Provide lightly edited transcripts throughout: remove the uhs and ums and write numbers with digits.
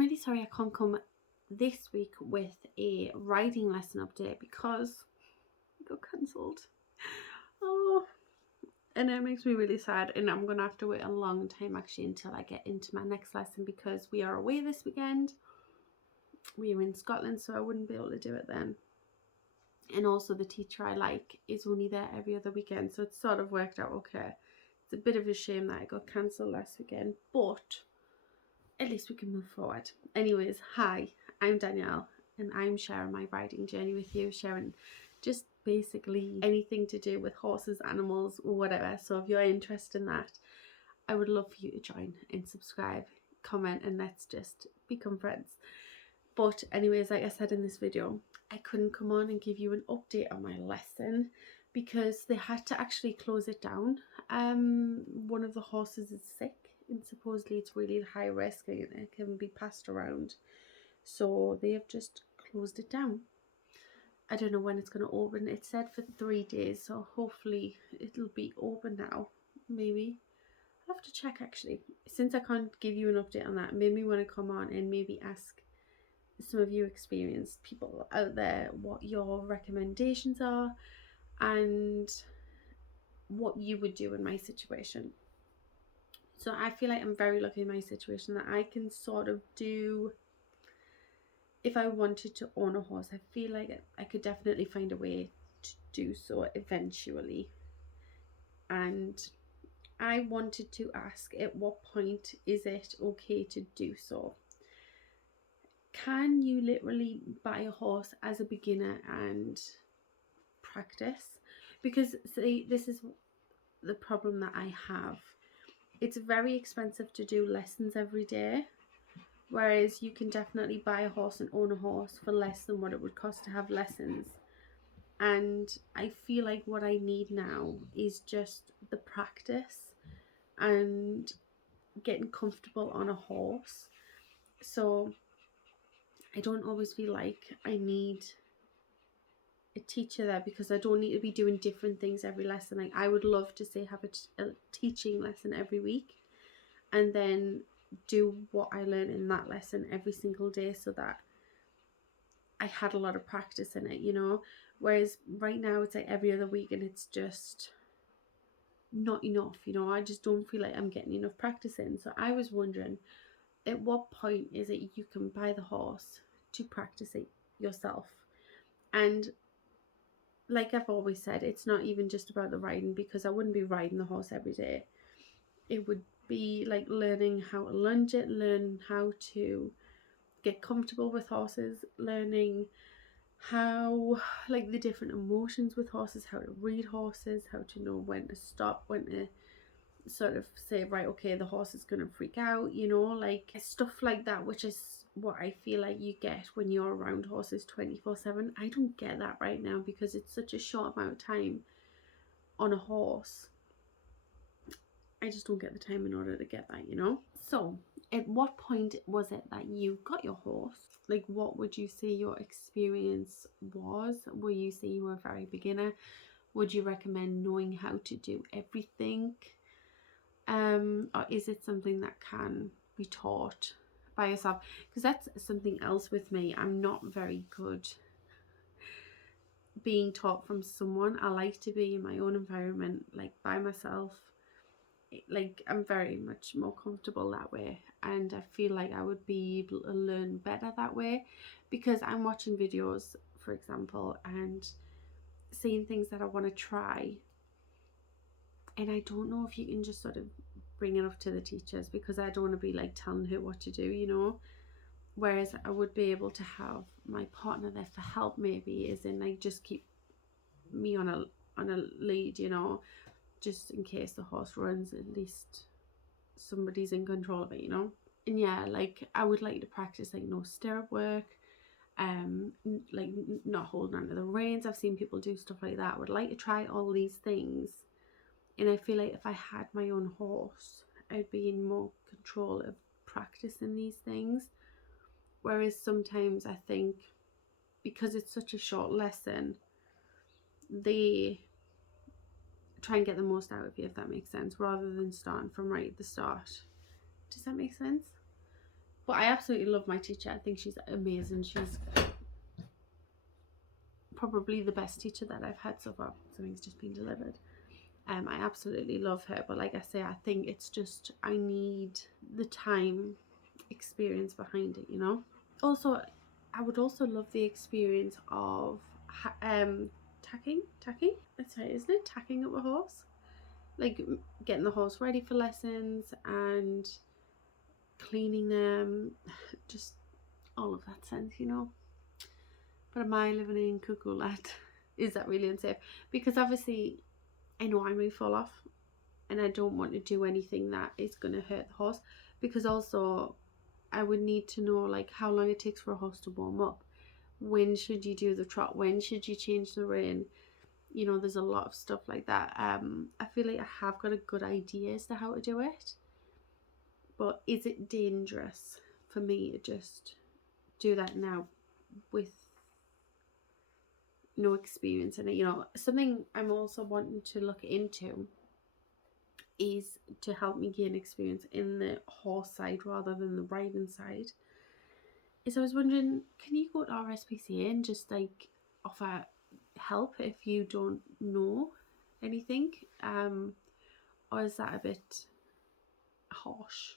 really sorry I can't come this week with a riding lesson update because it got cancelled. Oh, and it makes me really sad, and I'm gonna have to wait a long time actually until I get into my next lesson because we are away this weekend. We are in Scotland, so I wouldn't be able to do it then. And also the teacher I like is only there every other weekend, so it's sort of worked out okay. It's a bit of a shame that it got cancelled last weekend, but at least we can move forward. Anyways, hi, I'm Danielle, and I'm sharing my riding journey with you, sharing just basically anything to do with horses, animals, or whatever. So if you're interested in that, I would love for you to join and subscribe, comment, and let's just become friends. But anyways, like I said in this video, I couldn't come on and give you an update on my lesson because they had to actually close it down. One of the horses is sick and supposedly it's really high risk and it can be passed around. So they have just closed it down. I don't know when it's going to open. It said for 3 days, so hopefully it'll be open now. Maybe. I'll have to check actually. Since I can't give you an update on that, maybe want to come on and maybe ask some of you experienced people out there what your recommendations are and what you would do in my situation. So I feel like I'm very lucky in my situation that I can sort of do, if I wanted to own a horse, I feel like I could definitely find a way to do so eventually. And I wanted to ask, at what point is it okay to do so? Can you literally buy a horse as a beginner and practice? Because see, this is the problem that I have. It's very expensive to do lessons every day, whereas you can definitely buy a horse and own a horse for less than what it would cost to have lessons. And I feel like what I need now is just the practice and getting comfortable on a horse. So I don't always feel like I need a teacher there because I don't need to be doing different things every lesson. Like I would love to say have a teaching lesson every week and then do what I learn in that lesson every single day so that I had a lot of practice in it, you know. Whereas right now it's like every other week and it's just not enough, you know. I just don't feel like I'm getting enough practice in. So I was wondering, at what point is it you can buy the horse to practice it yourself? And like I've always said, it's not even just about the riding, because I wouldn't be riding the horse every day. It would be like learning how to lunge it, learn how to get comfortable with horses, learning how, like, the different emotions with horses, how to read horses, how to know when to stop, when to sort of say, right, okay, the horse is going to freak out, you know, like stuff like that, which is what I feel like you get when you're around horses 24/7. I don't get that right now because it's such a short amount of time on a horse. I just don't get the time in order to get that, you know. So at what point was it that you got your horse? Like, what would you say your experience was? Will you say you were a very beginner? Would you recommend knowing how to do everything? Or is it something that can be taught by yourself? Because that's something else with me. I'm not very good being taught from someone. I like to be in my own environment, like by myself. Like I'm very much more comfortable that way, and I feel like I would be able to learn better that way, because I'm watching videos, for example, and seeing things that I want to try, and I don't know if you can just sort of bring it up to the teachers, because I don't want to be like telling her what to do, you know. Whereas I would be able to have my partner there for help, maybe, as in like just keep me on a lead, you know, just in case the horse runs, at least somebody's in control of it, you know. And yeah, like I would like to practice like no stirrup work, like not holding onto the reins. I've seen people do stuff like that. I would like to try all these things, and I feel like if I had my own horse, I'd be in more control of practicing these things. Whereas sometimes I think because it's such a short lesson, they try and get the most out of you, if that makes sense, rather than starting from right at the start. Does that make sense? But I absolutely love my teacher. I think she's amazing. She's probably the best teacher that I've had so far. Something's just been delivered. I absolutely love her, but like I say, I think it's just I need the time experience behind it, you know. Also, I would also love the experience of tacking. That's right, isn't it? Tacking up a horse, like getting the horse ready for lessons and cleaning them, just all of that sense, you know. But am I living in cuckoo land? Is that really unsafe? Because obviously I know I may fall off and I don't want to do anything that is going to hurt the horse, because also I would need to know like how long it takes for a horse to warm up. When should you do the trot? When should you change the rein? You know, there's a lot of stuff like that. I feel like I have got a good idea as to how to do it, but is it dangerous for me to just do that now with no experience in it? You know, something I'm also wanting to look into is to help me gain experience in the horse side rather than the riding side. Is I was wondering, can you go to RSPCA and just like offer help if you don't know anything, or is that a bit harsh?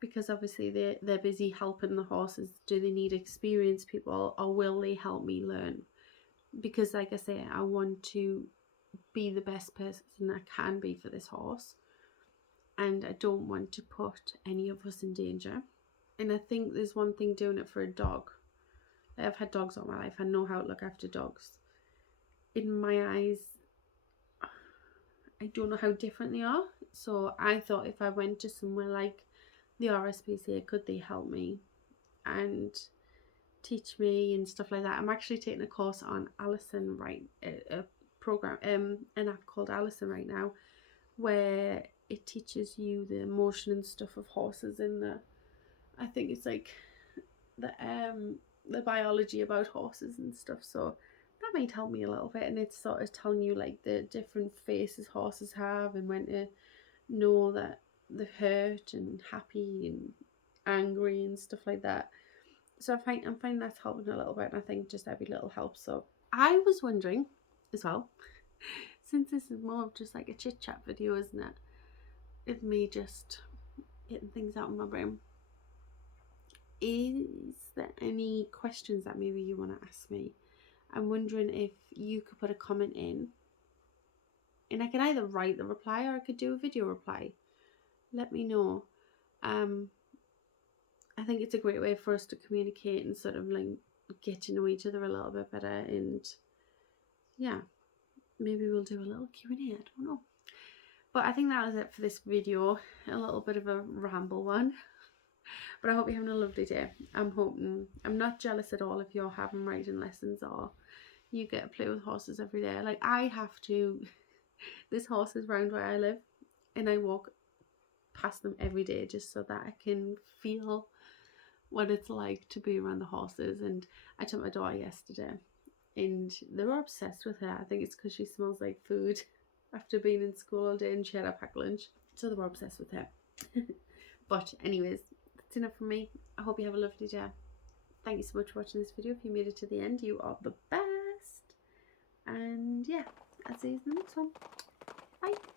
Because obviously they're busy helping the horses. Do they need experienced people, or will they help me learn? Because like I say, I want to be the best person I can be for this horse, and I don't want to put any of us in danger. And I think there's one thing doing it for a dog. I've had dogs all my life. I know how to look after dogs. In my eyes, I don't know how different they are. So I thought if I went to somewhere like the RSPCA, could they help me and teach me and stuff like that? I'm actually taking a course on Allison, right? A program, an app called Allison right now, where it teaches you the motion and stuff of horses in the, I think it's like the biology about horses and stuff. So that might help me a little bit, and it's sort of telling you like the different faces horses have and when to know that they're hurt and happy and angry and stuff like that. So I'm finding that's helping a little bit, and I think just every little helps. So I was wondering as well, since this is more of just like a chit chat video, isn't it? It's me just getting things out of my brain. Is there any questions that maybe you want to ask me? I'm wondering if you could put a comment in, and I can either write the reply or I could do a video reply. Let me know. I think it's a great way for us to communicate and sort of like get to know each other a little bit better, and yeah, maybe we'll do a little Q&A, I don't know. But I think that was it for this video. A little bit of a ramble one. But I hope you're having a lovely day. I'm not jealous at all if you're having riding lessons or you get to play with horses every day. Like I have to, this horse is round where I live and I walk past them every day just so that I can feel what it's like to be around the horses. And I took my daughter yesterday and they were obsessed with her. I think it's because she smells like food after being in school all day and she had a packed lunch. So they were obsessed with her. But anyways, that's enough from me. I hope you have a lovely day. Thank you so much for watching this video. If you made it to the end, you are the best. And yeah, I'll see you in the next one. Bye.